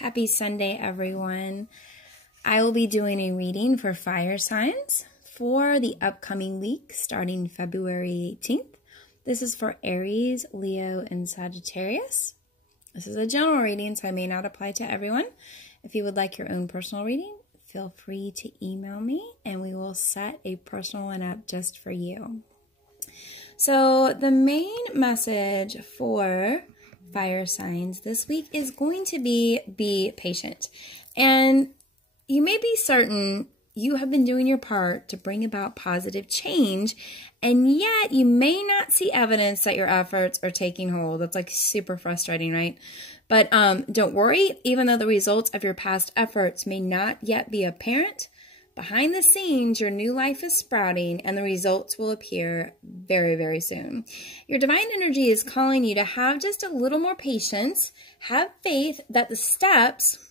Happy Sunday, everyone. I will be doing a reading for fire signs for the upcoming week starting February 18th. This is for Aries, Leo, and Sagittarius. This is a general reading, so I may not apply to everyone. If you would like your own personal reading, feel free to email me and we will set a personal one up just for you. So the main message for fire signs this week is going to be patient. And you may be certain you have been doing your part to bring about positive change, and yet you may not see evidence that your efforts are taking hold. That's like super frustrating, right? But don't worry, even though the results of your past efforts may not yet be apparent, behind the scenes, your new life is sprouting and the results will appear very, very soon. Your divine energy is calling you to have just a little more patience, have faith that the steps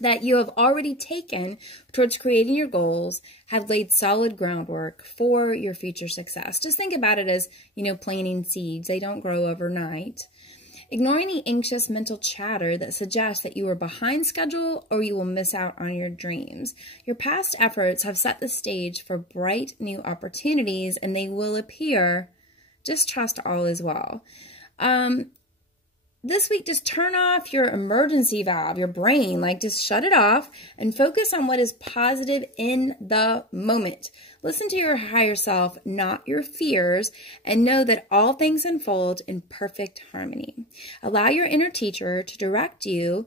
that you have already taken towards creating your goals have laid solid groundwork for your future success. Just think about it as, planting seeds. They don't grow overnight. Ignoring the anxious mental chatter that suggests that you are behind schedule or you will miss out on your dreams. Your past efforts have set the stage for bright new opportunities and they will appear. Just trust all is well. This week, just turn off your emergency valve, your brain, just shut it off and focus on what is positive in the moment. Listen to your higher self, not your fears, and know that all things unfold in perfect harmony. Allow your inner teacher to direct you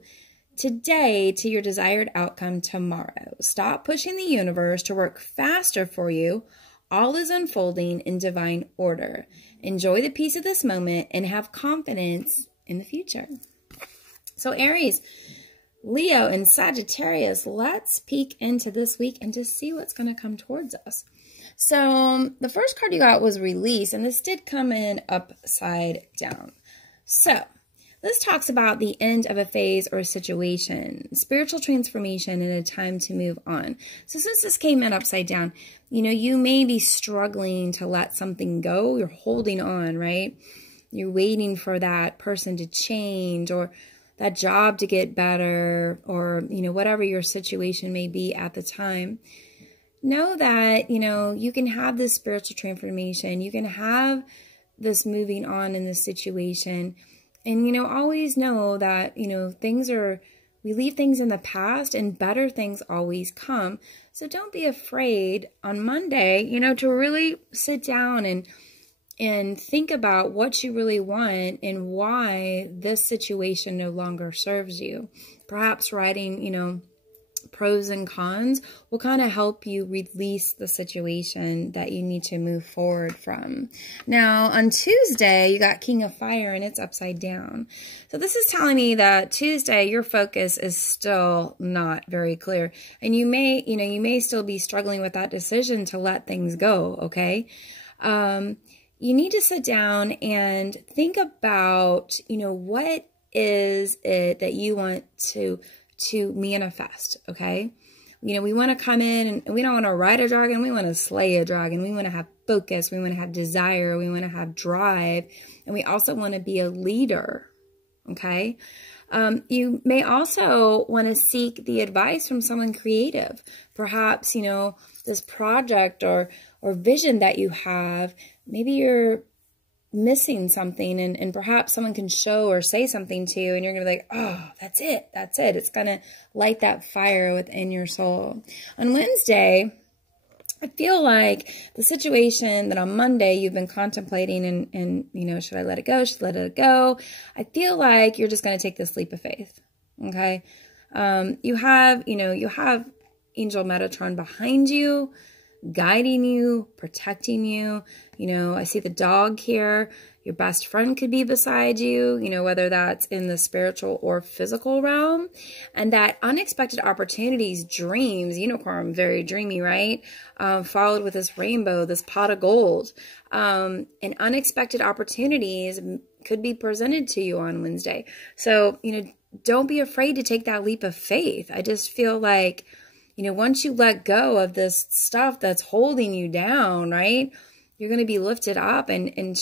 today to your desired outcome tomorrow. Stop pushing the universe to work faster for you. All is unfolding in divine order. Enjoy the peace of this moment and have confidence in the future. So Aries, Leo, and Sagittarius, let's peek into this week and just see what's going to come towards us. So the first card you got was release, and this did come in upside down. So this talks about the end of a phase or a situation, spiritual transformation, and a time to move on. So since this came in upside down, you may be struggling to let something go. You're holding on, right? You're waiting for that person to change or that job to get better or, whatever your situation may be at the time. Know that, you can have this spiritual transformation. You can have this moving on in this situation. And, always know that, we leave things in the past and better things always come. So don't be afraid on Monday, to really sit down and think about what you really want and why this situation no longer serves you. Perhaps writing, pros and cons will kind of help you release the situation that you need to move forward from. Now, on Tuesday, you got King of Fire and it's upside down. So this is telling me that Tuesday, your focus is still not very clear. And you may still be struggling with that decision to let things go, okay? You need to sit down and think about, what is it that you want to manifest, okay? We want to come in and we don't want to ride a dragon. We want to slay a dragon. We want to have focus. We want to have desire. We want to have drive. And we also want to be a leader, okay? You may also want to seek the advice from someone creative. Perhaps, this project or vision that you have, maybe you're missing something and perhaps someone can show or say something to you and you're going to be like, oh, that's it. That's it. It's going to light that fire within your soul. On Wednesday, I feel like the situation that on Monday you've been contemplating and should I let it go? Should I let it go? I feel like you're just going to take this leap of faith. Okay. You have Angel Metatron behind you, guiding you, protecting you. I see the dog here. Your best friend could be beside you, whether that's in the spiritual or physical realm. And that unexpected opportunities, dreams, unicorn, very dreamy, right? Followed with this rainbow, this pot of gold. And unexpected opportunities could be presented to you on Wednesday. So, don't be afraid to take that leap of faith. I just feel like, once you let go of this stuff that's holding you down, right? You're going to be lifted up and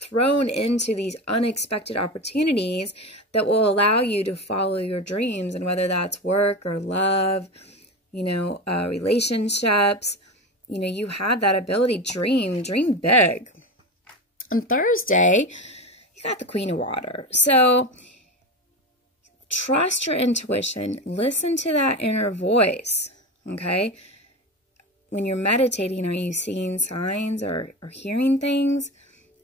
thrown into these unexpected opportunities that will allow you to follow your dreams, and whether that's work or love, relationships, you have that ability. Dream big. On Thursday, you got the Queen of Water. So trust your intuition. Listen to that inner voice, okay? When you're meditating, are you seeing signs or hearing things?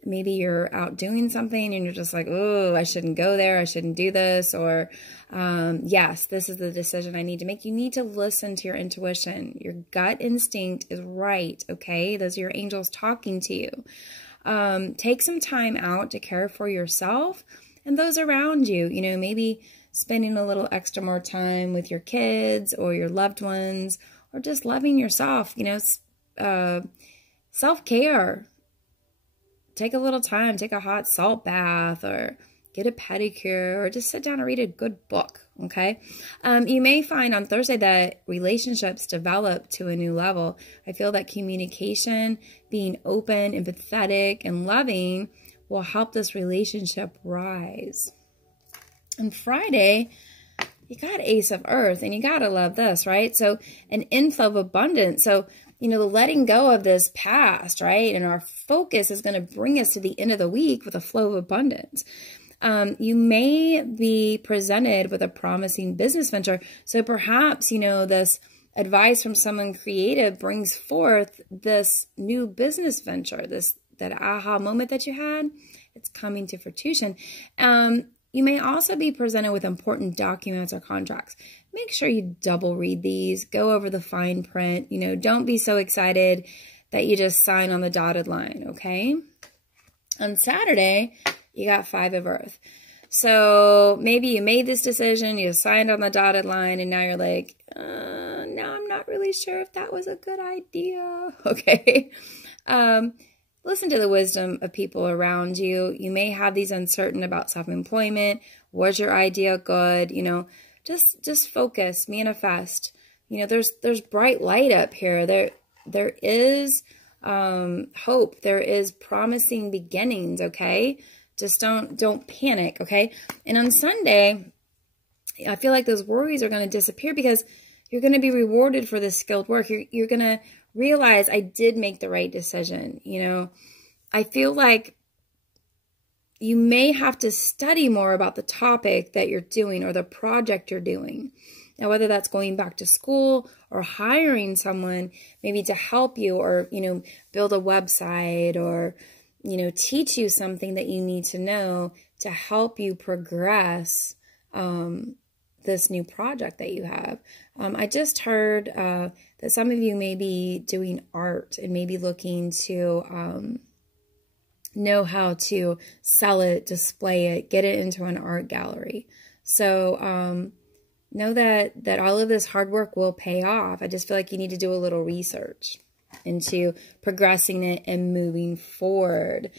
Maybe you're out doing something and you're just like, oh, I shouldn't go there. I shouldn't do this. Or, yes, this is the decision I need to make. You need to listen to your intuition. Your gut instinct is right, okay? Those are your angels talking to you. Take some time out to care for yourself and those around you. Maybe spending a little extra more time with your kids or your loved ones, or just loving yourself, self-care. Take a little time, take a hot salt bath, or get a pedicure, or just sit down and read a good book, okay? You may find on Thursday that relationships develop to a new level. I feel that communication, being open, empathetic, and loving will help this relationship rise. On Friday, you got Ace of Earth, and you got to love this, right? So an inflow of abundance. So, the letting go of this past, right? And our focus is going to bring us to the end of the week with a flow of abundance. You may be presented with a promising business venture. So perhaps, this advice from someone creative brings forth this new business venture, that aha moment that you had, it's coming to fruition. You may also be presented with important documents or contracts. Make sure you double read these, go over the fine print. Don't be so excited that you just sign on the dotted line, okay? On Saturday, you got Five of Earth. So maybe you made this decision, you signed on the dotted line, and now you're like, now I'm not really sure if that was a good idea, okay? Listen to the wisdom of people around you. You may have these uncertain about self-employment. Was your idea good? Just focus, manifest. There's bright light up here. There is hope. There is promising beginnings, okay? Just don't panic, okay? And on Sunday, I feel like those worries are going to disappear because you're going to be rewarded for this skilled work. You're going to realize I did make the right decision. I feel like you may have to study more about the topic that you're doing or the project you're doing. Now, whether that's going back to school or hiring someone maybe to help you, or, build a website, or, teach you something that you need to know to help you progress this new project that you have. I just heard that some of you may be doing art and maybe looking to know how to sell it, display it, get it into an art gallery. So know that all of this hard work will pay off. I just feel like you need to do a little research into progressing it and moving forward.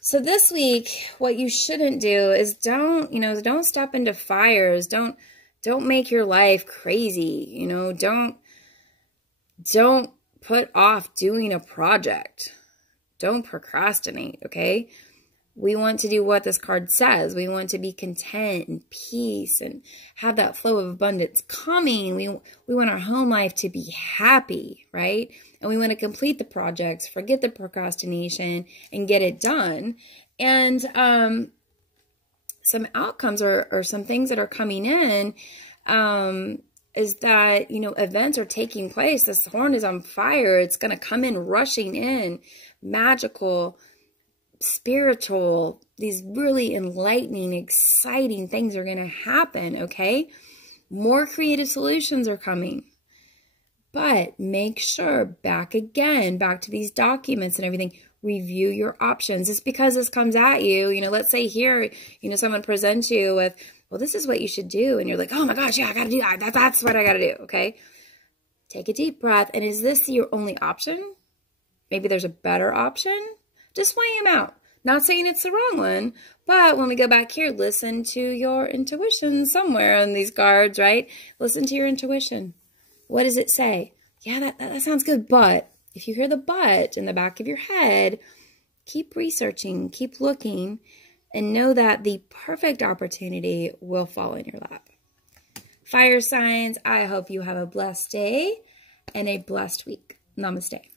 So this week, what you shouldn't do is don't step into fires. Don't make your life crazy. Don't put off doing a project. Don't procrastinate, okay? We want to do what this card says. We want to be content and peace and have that flow of abundance coming. We want our home life to be happy, right? And we want to complete the projects, forget the procrastination, and get it done. And some outcomes or some things that are coming in is that, events are taking place. This horn is on fire. It's going to come in rushing in. Magical, spiritual, these really enlightening, exciting things are going to happen, okay? More creative solutions are coming. But make sure, back to these documents and everything, review your options. Just because this comes at you, let's say here, someone presents you with, well, this is what you should do. And you're like, oh my gosh, yeah, I got to do that. That's what I got to do, okay? Take a deep breath. And is this your only option? Maybe there's a better option. Just weigh them out. Not saying it's the wrong one, but when we go back here, listen to your intuition somewhere on these cards, right? Listen to your intuition. What does it say? Yeah, that sounds good, but if you hear the but in the back of your head, keep researching, keep looking, and know that the perfect opportunity will fall in your lap. Fire signs, I hope you have a blessed day and a blessed week. Namaste.